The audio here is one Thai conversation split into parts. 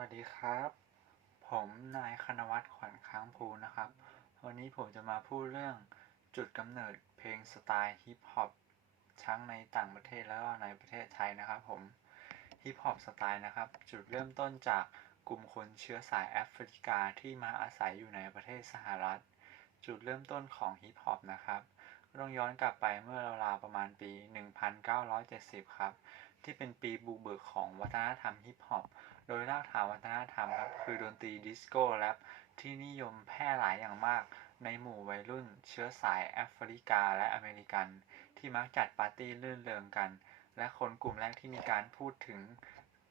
วัสดีครับ ผมนายคณวัฒน์ขวัญค้างภูนะครับ วันนี้ผมจะมาพูดเรื่องจุดกำเนิดเพลงสไตล์ฮิปฮอปทั้งในต่างประเทศแล้วก็ในประเทศไทยนะครับผมฮิปฮอปสไตล์นะครับ จุดเริ่มต้นจากกลุ่มคนเชื้อสายแอฟริกาที่มาอาศัยอยู่ในประเทศสหรัฐ จุดเริ่มต้นของฮิปฮอปนะครับต้องย้อนกลับไปเมื่อราวๆประมาณปี 1970 ครับ ที่เป็นปีบุกเบิกของวัฒนธรรมฮิปฮอป โดยรากฐานวัฒนธรรมครับคือดนตรีดิสโก้แรปที่นิยมแพร่หลายอย่างมาก ในหมู่วัยรุ่นเชื้อสายแอฟริกาและอเมริกัน ที่มักจัดปาร์ตี้ลื่นเริงกัน และคนกลุ่มแรกที่มีการพูดถึง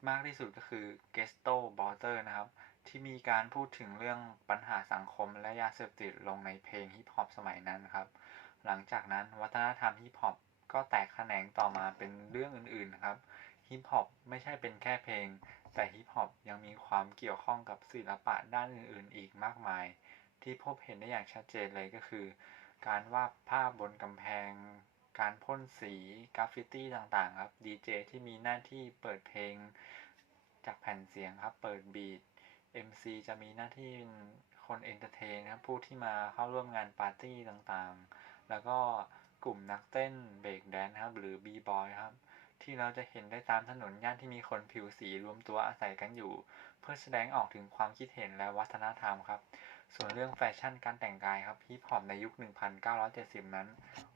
มากที่สุดก็คือเกสโตบอเตอร์นะครับ ที่มีการพูดถึงเรื่องปัญหาสังคมและยาเสพติดลงในเพลงฮิปฮอปสมัยนั้นครับ หลังจากนั้นวัฒนธรรมฮิปฮอปก็แตกแขนงต่อมาเป็นเรื่องอื่นๆครับฮิปฮอปไม่ใช่เป็นแค่เพลง แต่ฮิปฮอปยังมีความเกี่ยวข้องกับศิลปะด้านอื่นๆ อีกมากมาย ที่พบเห็นได้อย่างชัดเจนเลยก็คือ การวาดภาพบนกำแพง การพ่นสีกราฟฟิตี้ต่างๆ ครับดีเจที่มีหน้าที่เปิดเพลงจากแผ่นเสียงครับ เปิดบีท MC จะมีหน้าที่เป็นคนเอนเตอร์เทนครับผู้ที่มาเข้าร่วมงานปาร์ตี้ต่างๆ แล้วก็กลุ่มนักเต้นเบรกแดนครับ หรือบีบอยครับ ที่เราจะเห็นได้ตามถนนย่านที่มีคนผิวสีรวมตัวอาศัยกันอยู่ เพื่อแสดงออกถึงความคิดเห็นและวัฒนธรรมครับ ส่วนเรื่องแฟชั่นการแต่งกายครับฮิปฮอปในยุค 1970 นั้น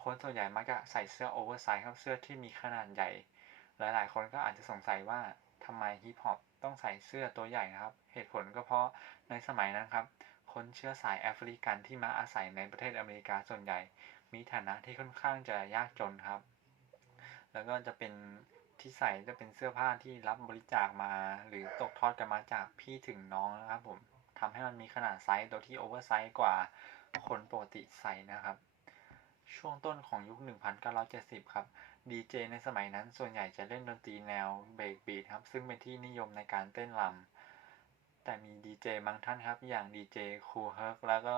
คนส่วนใหญ่มักจะใส่เสื้อโอเวอร์ไซส์ครับเสื้อที่มีขนาดใหญ่ หลายๆ คนก็อาจจะสงสัยว่าทำไมฮิปฮอปต้องใส่เสื้อตัวใหญ่นะครับ เหตุผลก็เพราะในสมัยนั้นครับคนเชื้อสายแอฟริกันที่มาอาศัยในประเทศอเมริกาส่วนใหญ่ มีฐานะที่ค่อนข้างจะยากจนครับ แล้วก็จะเป็นที่ใส่จะเป็นเสื้อผ้าที่รับบริจาคมา หรือตกทอดกันมาจากพี่ถึงน้องนะครับผมทำให้มันมีขนาดไซส์โดยที่โอเวอร์ไซส์กว่าคนปกติใส่นะครับ ช่วงต้นของยุค 1970 ครับดีเจในสมัยนั้นส่วนใหญ่จะเล่นดนตรีแนวเบรกบีทครับ ซึ่งเป็นที่นิยมในการเต้นรำแต่มีดีเจบางท่านครับ อย่างดีเจคูเฮิร์กแล้วก็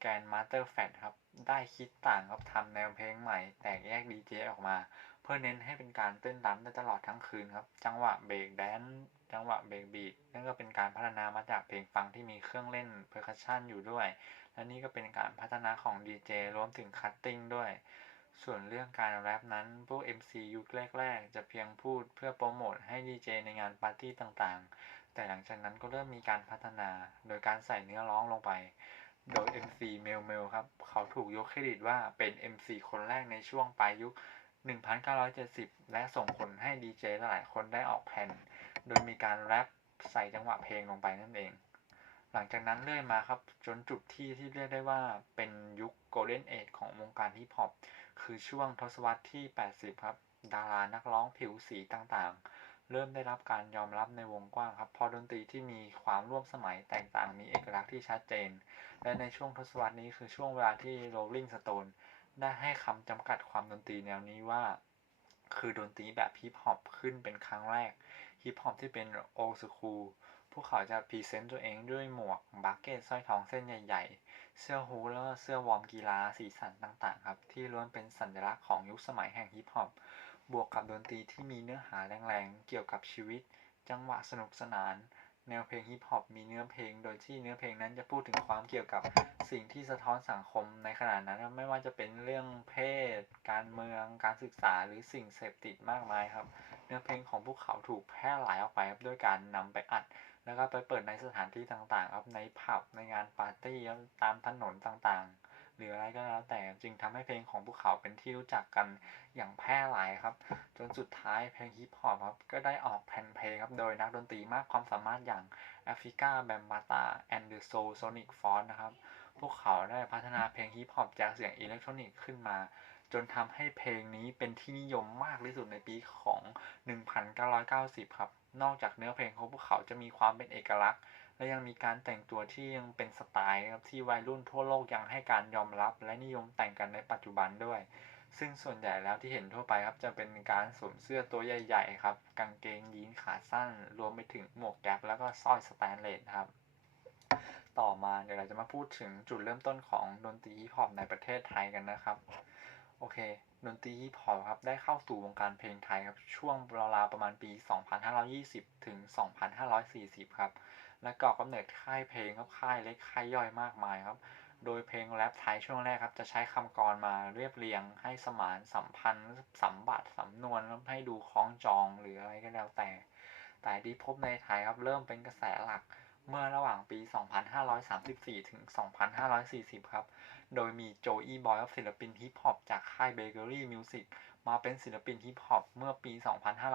แกนมาสเตอร์แฟตครับ ได้คิดต่างครับทำแนวเพลงใหม่ แตกแยกดีเจออกมา พื่อเน้นให้เป็นการเต้นรำได้ตลอดทั้งคืนครับ จังหวะเบรกแดนจังหวะเบรกบีทนั่นก็เป็นการพัฒนามาจากเพลงฟังที่มีเครื่องเล่นเพอร์คัชชันอยู่ด้วย และนี่ก็เป็นการพัฒนาของดีเจรวมถึงคัตติ้งด้วย ส่วนเรื่องการแรปนั้น พวก MC ยุคแรก ๆ จะเพียงพูดเพื่อโปรโมทให้ดีเจในงานปาร์ตี้ต่างๆ แต่หลังจากนั้นก็เริ่มมีการพัฒนา โดยการใส่เนื้อร้องลงไปโดย MC เมลเมลครับ เขาถูกยกเครดิตว่าเป็น MC คนแรกในช่วงปลายยุค 1970 และส่งผลให้ดีเจหลายคนได้ออกแผ่น โดยมีการแรปใส่จังหวะเพลงลงไปนั่นเอง หลังจากนั้นเรื่อยมาครับจนจุดที่ที่เรียกได้ว่าเป็นยุคโกลเด้นเอจของวงการฮิปฮอปคือช่วงทศวรรษที่ 80 ครับ ดารานักร้องผิวสีต่างๆ เริ่มได้รับการยอมรับในวงกว้างครับพอดนตรีที่มีความร่วมสมัยแตกต่างมีเอกลักษณ์ที่ชัดเจน และในช่วงทศวรรษนี้คือช่วงเวลาที่ Rolling Stone ได้ให้คำจำกัดความดนตรีแนวนี้ว่า คือดนตรีแบบฮิปฮอปขึ้นเป็นครั้งแรกฮิปฮอปที่เป็นโอสคูลพวกเขาจะพรีเซนต์ตัวเองด้วยหมวกบักเก็ตสร้อยทองเส้นใหญ่ๆ เสื้อฮูแล้วเสื้อวอร์มกีฬาสีสันต่างๆ ครับ ที่ล้วนเป็นสัญลักษณ์ของยุคสมัยแห่งฮิปฮอปบวกกับดนตรีที่มีเนื้อหาแรงๆ เกี่ยวกับชีวิต จังหวะสนุกสนาน แนวเพลงฮิปฮอปมีเนื้อเพลง โดยที่เนื้อเพลงนั้นจะพูดถึงความเกี่ยวกับสิ่งที่สะท้อนสังคมในขณะนั้น ไม่ว่าจะเป็นเรื่องเพศ การเมือง การศึกษาหรือสิ่งเสพติดมากมายครับ เนื้อเพลงของพวกเขาถูกแพร่หลายออกไปครับด้วยการนำไปอัด แล้วก็ไปเปิดในสถานที่ต่างๆครับในผับในงานปาร์ตี้ตามถนนต่างๆ หรืออะไรก็แล้วแต่จึงทำให้เพลงของพวกเขาเป็นที่รู้จักกันอย่างแพร่หลายครับ จนสุดท้ายเพลงฮิปฮอปครับก็ได้ออกแผ่นเพลงครับโดยนักดนตรีมากความสามารถอย่างแอฟริกาแบมบาตาแอนเดอร์โซโซนิกฟอนนะครับพวกเขาได้พัฒนาเพลงฮิปฮอปจากเสียงอิเล็กทรอนิกส์ขึ้นมา จนทำให้เพลงนี้เป็นที่นิยมมากที่สุดในปีของ 1990 ครับ นอกจากเนื้อเพลงของพวกเขาจะมีความเป็นเอกลักษณ์ และยังมีการแต่งตัวที่ยังเป็นสไตล์ครับที่วัยรุ่นทั่วโลกยังให้การยอมรับและนิยมแต่งกันในปัจจุบันด้วย ซึ่งส่วนใหญ่แล้วที่เห็นทั่วไปครับจะเป็นการสวมเสื้อตัวใหญ่ๆครับกางเกงยีนขาสั้น รวมไปถึงหมวกแก๊ปแล้วก็สร้อยสแตนเลสครับต่อมาเดี๋ยวเราจะมาพูดถึงจุดเริ่มต้นของดนตรีฮิปฮอปในประเทศไทยกันนะครับ โอเค ดนตรีฮิปฮอปครับ ได้เข้าสู่วงการเพลงไทยครับ ช่วงราวๆประมาณปี 2520 ถึง 2540 ครับ และก่อกำเนิดค่ายเพลงครับ ค่ายเล็กค่ายย่อยมากมายครับ โดยเพลงแรปไทยช่วงแรกครับ จะใช้คำกรมาเรียบเรียงให้สมานสัมพันธ์สัมบัติสำนวนให้ดูคล้องจองหรืออะไรก็แล้วแต่ แต่ที่พบในไทยครับ เริ่มเป็นกระแสหลัก เมื่อระหว่างปี 2534 ถึง 2540 ครับ โดยมีโจอี้บอยศิลปินฮิปฮอปจากค่ายเบเกอรี่มิวสิกมาเป็นศิลปินฮิปฮอปเมื่อปี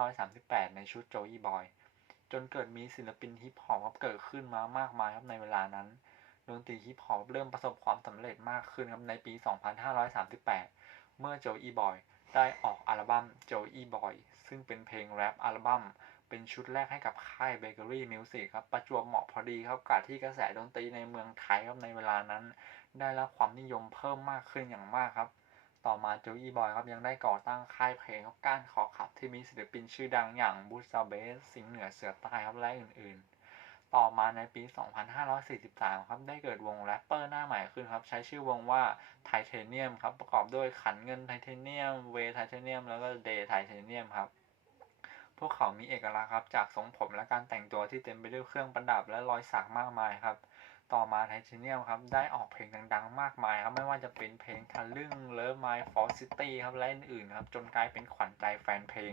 2538 ในชุดโจอี้บอย จนเกิดมีศิลปินฮิปฮอปเกิดขึ้นมามากมายครับในเวลานั้น ดนตรีฮิปฮอปเริ่มประสบความสำเร็จมากขึ้นครับในปี 2538 เมื่อโจอี้บอยได้ออกอัลบั้มโจอี้บอยซึ่งเป็นเพลงแรปอัลบั้ม เป็นชุดแรกให้กับค่ายเบเกอรี่มิวสิกครับ ประจวบเหมาะพอดีครับกับที่กระแสดนตรีในเมืองไทยครับในเวลานั้น ได้รับความนิยมเพิ่มมากขึ้นอย่างมากครับ ต่อมาโจอี้บอยครับยังได้ก่อตั้งค่ายเพลงครับก้านคอขับที่มีศิลปินชื่อดังอย่างบูซาเบส สิงเหนือเสือใต้ครับและอื่นๆ ต่อมาในปี 2543 ครับได้เกิดวงแรปเปอร์หน้าใหม่ขึ้นครับ ใช้ชื่อวงว่าไทเทเนียมครับประกอบด้วยขันเงินไทเทเนียมเวไทเทเนียมแล้วก็เดย์ไทเทเนียมครับ พวกเขามีเอกลักษณ์ครับจากทรงผมและการแต่งตัวที่เต็มไปด้วยเครื่องประดับและรอยสักมากมายครับ ต่อมาไทเทเนียมครับ ได้ออกเพลงดัง ๆ มากมายครับ ไม่ว่าจะเป็นเพลงทะลึ่งเลิฟไมฟอร์ซิตี้ครับ และอื่นๆครับ จนกลายเป็นขวัญใจแฟนเพลง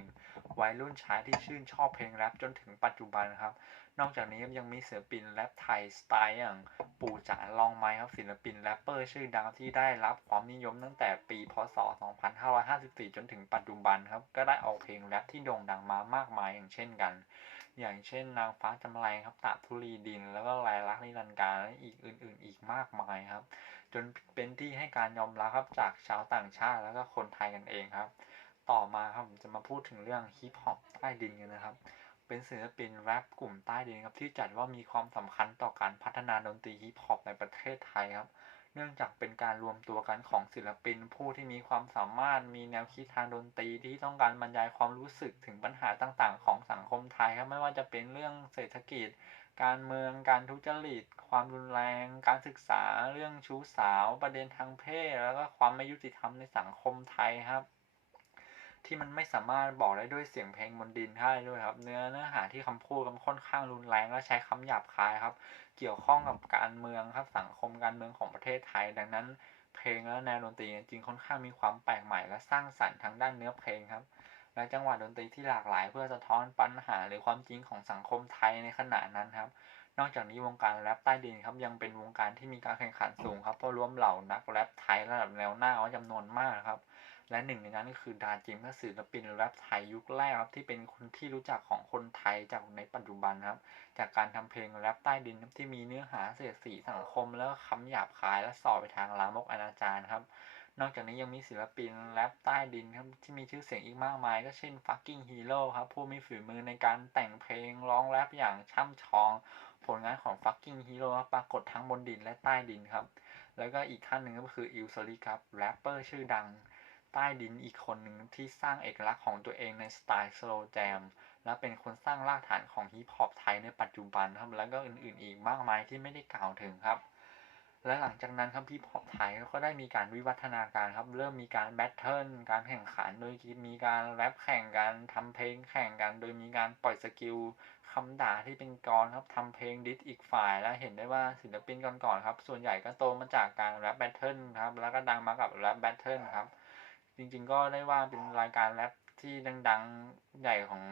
วัยรุ่นชายที่ชื่นชอบเพลงแรปจนถึงปัจจุบันครับ นอกจากนี้ยังมีศิลปินแรปไทยสไตล์อย่างปู่จ๋าลองไม้ครับศิลปินแรปเปอร์ชื่อดังที่ได้รับความนิยมตั้งแต่ปีพศ 2554 จนถึงปัจจุบันครับ ก็ได้ออกเพลงแรปที่โด่งดังมามากมายอย่างเช่นกัน อย่างเช่นนางฟ้าจำไรครับตาทุรีดิน แล้วก็ลายลักษณ์นิรันดร์การและอีกอื่น ๆ อีกมากมายครับ จนเป็นที่ให้การยอมรับครับจากชาวต่างชาติแล้วก็คนไทยกันเองครับ ต่อมาครับผมจะมาพูดถึงเรื่องฮิปฮอปใต้ดินกันนะครับ เป็นศิลปินแรปกลุ่มใต้ดินครับที่จัดว่ามีความสำคัญต่อการพัฒนาดนตรีฮิปฮอปในประเทศไทยครับ เนื่องจากเป็นการรวมตัวกันของศิลปิน ผู้ที่มีความสามารถมีแนวคิดทางดนตรีที่ต้องการบรรยายความรู้สึกถึงปัญหาต่างๆ ของสังคมไทยครับไม่ว่าจะเป็นเรื่องเศรษฐกิจ การเมืองการทุจริต ความรุนแรง การศึกษา เรื่องชู้สาว ประเด็นทางเพศ แล้วก็ความไม่ยุติธรรมในสังคมไทยครับ ที่มันไม่สามารถบอกได้ด้วยเสียงเพลงบนดินได้ด้วยครับ เนื้อเนื้อหาที่คำพูดมันค่อนข้างรุนแรงและใช้คำหยาบคายครับ เกี่ยวข้องกับการเมืองครับสังคมการเมืองของประเทศไทย ดังนั้น เพลงและแนวดนตรีจริงค่อนข้างมีความแปลกใหม่และสร้างสรรค์ทางด้านเนื้อเพลงครับและจังหวะดนตรีที่หลากหลายเพื่อสะท้อนปัญหาหรือความจริงของสังคมไทยในขณะนั้นครับ นอกจากนี้วงการแรปใต้ดินครับยังเป็นวงการที่มีการแข่งขันสูงครับเพราะรวมเหล่านักแรปไทยระดับแนวหน้าไว้จำนวนมากครับ และหนึ่งในนั้นก็คือดาจิมก็ศิลปินแรปไทยยุคแรกครับที่เป็นคนที่รู้จักของคนไทยจากในปัจจุบันครับ จากการทำเพลงแรปใต้ดินที่มีเนื้อหาเสียดสีสังคม แล้วก็คำหยาบคายและสอไปทางลามกอนาจารครับนอกจากนี้ยังมีศิลปินแรปใต้ดินครับที่มีชื่อเสียงอีกมากมาย ก็เช่น Fucking Hero ครับผู้มีฝีมือในการแต่งเพลงร้องแรปอย่างช่ำชอง ผลงานของ Fucking Hero ปรากฏทั้งบนดินและใต้ดินครับ แล้วก็อีกท่านหนึ่งก็คืออิลซลิครับแรปเปอร์ชื่อดังใต้ดินอีกคนหนึ่งที่สร้างเอกลักษณ์ของตัวเองในสไตล์สโลแจมและเป็นคนสร้างรากฐานของฮิปฮอปไทยในปัจจุบันครับ แล้วก็อื่นๆอีกมากมายที่ไม่ได้กล่าวถึงครับ และหลังจากนั้นครับฮิปฮอปไทยก็ได้มีการวิวัฒนาการครับ เริ่มมีการแบทเทิลการแข่งขัน โดยมีการแรปแข่งกันทำเพลงแข่งกัน โดยมีการปล่อยสกิลคำด่าที่เป็นกรครับทำเพลงดิสอีกฝ่ายและเห็นได้ว่าศิลปินก่อนๆครับ ส่วนใหญ่ก็โตมาจากการแรปแบทเทิลครับแล้วก็ดังมากับแรปแบทเทิลครับ จริงๆก็ได้ว่าเป็นรายการแรปที่ดังๆใหญ่ของ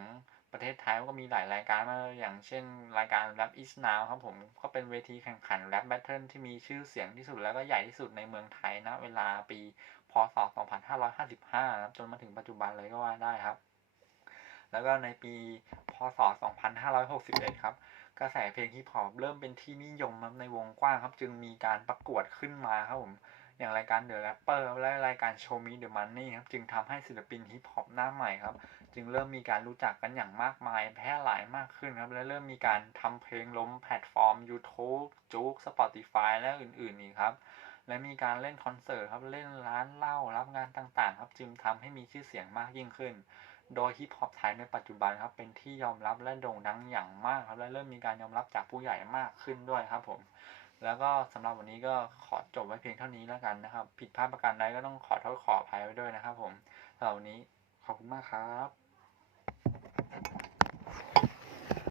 ประเทศไทยก็มีหลายรายการมาอย่างเช่น รายการ Rap is now ครับผมก็เป็นเวทีแข่งขันแรปแบทเทิลที่มีชื่อเสียงที่สุดแล้วก็ใหญ่ที่สุดในเมืองไทยนะเวลาปีพศ 2555ครับจนมาถึงปัจจุบันเลยก็ว่าได้ครับ แล้วก็ในปีพศ 2561 ครับกระแสเพลงฮิปฮอปเริ่มเป็นที่นิยมในวงกว้างครับ จึงมีการประกวดขึ้นมาครับผม อย่างรายการ The Rapper และรายการ Show Me The Money ครับจึงทำให้ศิลปินฮิปฮอปหน้าใหม่ครับ จึงเริ่มมีการรู้จักกันอย่างมากมาย แพร่หลายมากขึ้นครับ และเริ่มมีการทำเพลงล้มแพลตฟอร์ม YouTube จุก Spotify และอื่นๆอีกครับและมีการเล่นคอนเสิร์ตครับเล่นร้านเหล้ารับงานต่างๆ ครับจึงทำให้มีชื่อเสียงมากยิ่งขึ้น โดยฮิปฮอปไทยในปัจจุบันครับเป็นที่ยอมรับและโด่งดังอย่างมากครับและเริ่มมีการยอมรับจากผู้ใหญ่มากขึ้นด้วยครับผม แล้วก็สำหรับวันนี้ก็ขอจบไว้เพียงเท่านี้แล้วกันนะครับ ผิดพลาดประการใดก็ต้องขอโทษขออภัยไว้ด้วยนะครับผมสำหรับวันนี้ขอบคุณมากครับ